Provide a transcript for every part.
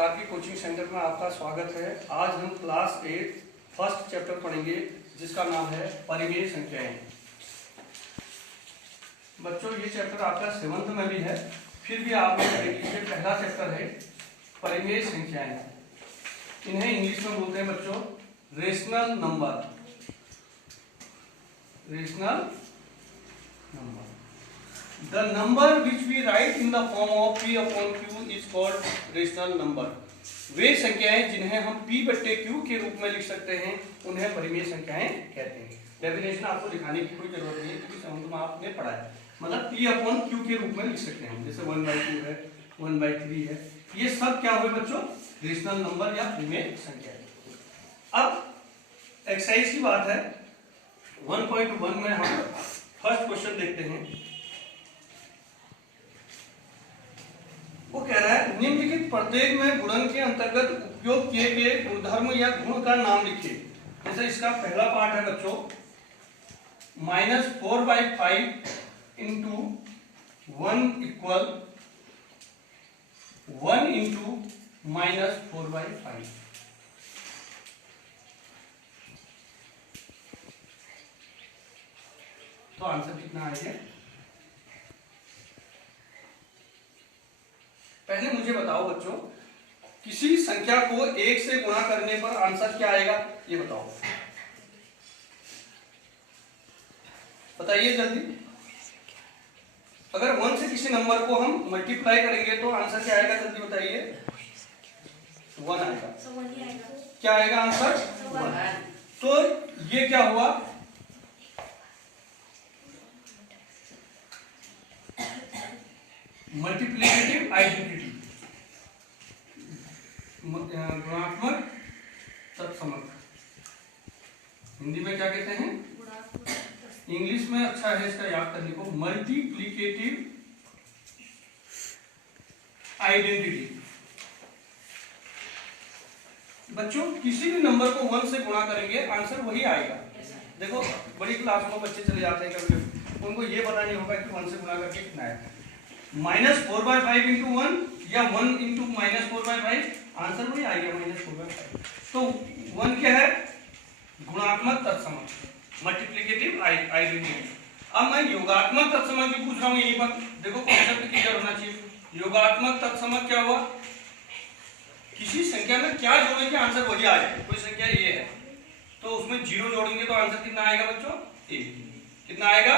Karki coaching centre में आपका स्वागत है। आज हम क्लास 8 फर्स्ट चैप्टर पढ़ेंगे जिसका नाम है परिमेय संख्याएं। बच्चों ये चैप्टर आपका 7th में भी है, फिर भी आप ये पहला चैप्टर है परिमेय संख्याएं। इन्हें इंग्लिश में बोलते हैं बच्चों rational number. Rational number, the number which we write in the form of p upon q is called rational number। वे संख्याएं जिन्हें हम p बट्टे q के रूप में लिख सकते हैं उन्हें परिमेय संख्याएं कहते हैं। डेफिनेशन आपको दिखाने की कोई जरूरत नहीं है क्योंकि समझ में आपने पढ़ा है। मतलब p अपॉन q के रूप में लिख सकते हैं, जैसे 1/2 है, 1/3 है, ये सब क्या हुए बच्चों रेशनल नंबर या परिमेय संख्या। अब एक्सरसाइज की बात है 1.1 में हम फर्स्ट क्वेश्चन देखते हैं। वो कह रहा है निम्नलिखित प्रत्येक में गुणन के अंतर्गत उपयोग किए गए गुणधर्म या गुण का नाम लिखिए। जैसे इसका पहला पार्ट है बच्चों -4/5 इंटू 1 इक्वल 1 इंटू -4/5। तो आंसर कितना आएगा? पहले मुझे बताओ बच्चों, किसी संख्या को 1 से गुणा करने पर आंसर क्या आएगा ये बताओ, बताइए जल्दी। अगर 1 से किसी नंबर को हम मल्टीप्लाई करेंगे तो आंसर क्या आएगा, जल्दी बताइए। 1 आएगा। क्या आएगा आंसर? 1। तो ये क्या हुआ, मल्टीप्लिकेटिव आइडेंटिटी, गुणात्मक तत्समक। हिंदी में क्या कहते हैं, इंग्लिश में अच्छा है इसका याद करने को, मल्टीप्लिकेटिव आइडेंटिटी। बच्चों किसी भी नंबर को 1 से गुणा करेंगे आंसर वही आएगा। देखो बड़ी क्लास में बच्चे चले जाते हैं कभी, उनको ये पता नहीं होगा कि 1 से गुणा करके कितना है। -4/5 इंटू 1 या 1 इंटू -4/5 आंसर वही आएगा -4/5। तो 1 क्या है, गुणात्मक तत्समक, मल्टीप्लिकेटिव आइडेंटिटी। अब मैं योगात्मक तत्समक भी पूछ रहा हूँ यहीं पर। देखो कॉन्सेप्ट क्लियर होना चाहिए। योगात्मक तत्समक क्या हुआ, किसी संख्या में क्या जोड़ेंगे आंसर वही आ जाए। कोई संख्या ये है तो उसमें 0 जोड़ेंगे तो आंसर कितना आएगा बच्चों, 1। कितना आएगा,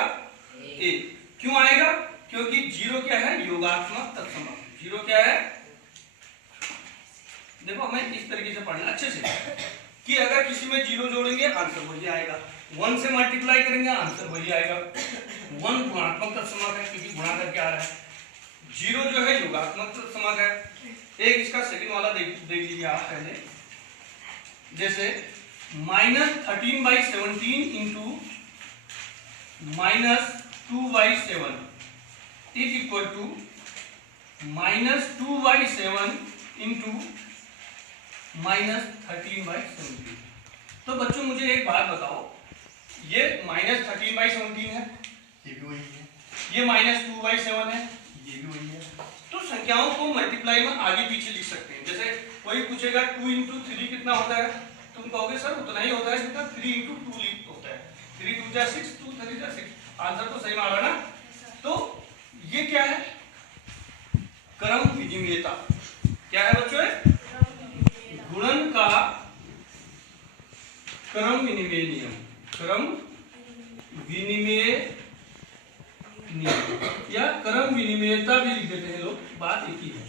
1। क्यों आएगा, क्योंकि 0 क्या है, योगात्मक तत्समक। 0 क्या है, देखो हमें इस तरीके से पढ़ना अच्छे से कि अगर किसी में 0 जोड़ेंगे आंसर वही आएगा, 1 से मल्टीप्लाई करेंगे आंसर वही आएगा। 1 गुणात्मक तत्समक है क्योंकि गुणा करके आ रहा है, 0 जो है योगात्मक तत्समक है। एक इसका सेकंड वाला देख लीजिए आप पहले, जैसे -13/17 into -2/7 is equal to -2/7 into -13/17। तो बच्चों मुझे एक बात बताओ, ये -13/17 है, ये भी वही है, ये -2/7 है, ये भी वही है। तो संख्याओं को मल्टीप्लाई में आगे पीछे लिख सकते हैं। जैसे कोई पूछेगा 2 इंटू 3 कितना होता है, तुम कहोगे सर उतना ही होता है जितना 3 इंटू 2 होता है। 3 2 जा 6, 2 3 जा 6। आंसर तो सही में आ रहा है ना। तो ये क्या है, क्रम विनिमेयता। क्या है बच्चों, गुणन का क्रम विनिमेय नियम। क्रम विनिमेय नियम या क्रम विनिमेयता भी लिख देते हैं लोग, बात एक ही है।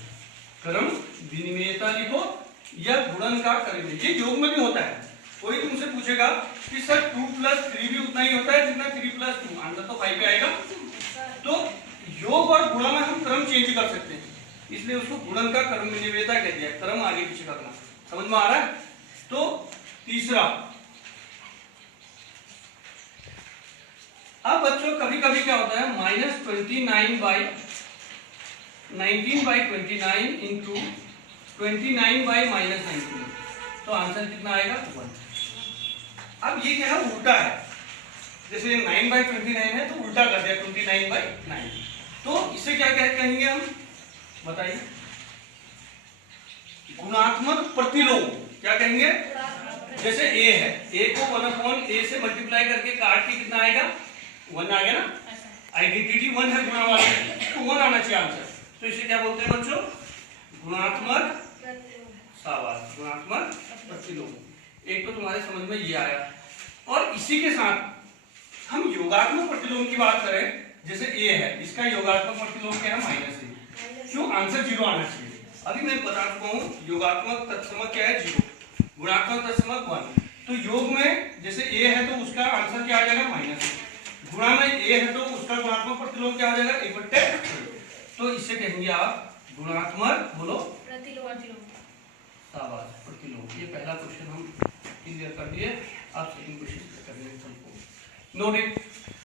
क्रम विनिमेयता लिखो या गुणन का क्रम। ये योग में भी होता है। कोई तुमसे पूछेगा कि सर 2 + 3 भी उतना ही होता है जितना 3 + 2, आंसर तो 5 पे आएगा। तो योग और गुणा में हम क्रम चेंज कर सकते हैं, इसलिए उसको गुणन का क्रम विनिमेयता कह दिया। क्रम आगे पीछे करना, समझ में आ रहा है। तो तीसरा, अब बच्चों कभी कभी क्या होता है -19/29 इंटू 29/-19, तो आंसर कितना आएगा, 1। अब ये क्या है, उल्टा है। जैसे 9/29 है तो उल्टा कर दिया 29/9। तो इसे क्या कहेंगे हम, बताइए। गुणात्मक प्रतिलोम। क्या कहेंगे? जैसे a है, a को 1/a से मल्टीप्लाई करके काट के कितना आएगा? 1 आ गया ना। आइडेंटिटी 1 है गुणा वाले, तो 1 आना चाहिए आंसर। तो इसे क्या बोलते हैं बच्चों? गुणात्मक, शाबाश, गुणात्मक प्रतिलोम। एक तो तुम्हारे समझ में ये आया। और इसी के साथ हम योगात्मक प्रतिलोम की बात करें, जैसे a है, इसका योगात्मक प्रतिलोम क्या है? -a। क्यों? आंसर 0 आना चाहिए। अभी मैं बता चुका हूं, योगात्मक तत्समक क्या है? 0। गुणात्मक तत्समक 1। तो योग में जैसे a है तो उसका आंसर क्या आ जाएगा? -a। गुणा में a है तो उसका गुणात्मक प्रतिलोम क्या आ जाएगा? 1/2। तो इससे कहेंगे आप गुणात्मक, बोलो, प्रतिलोम। शाबाश, प्रतिलोम। ये पहला क्वेश्चन हम क्लियर कर दिए। आप सेकंड क्वेश्चन कर लेंगे। Note it.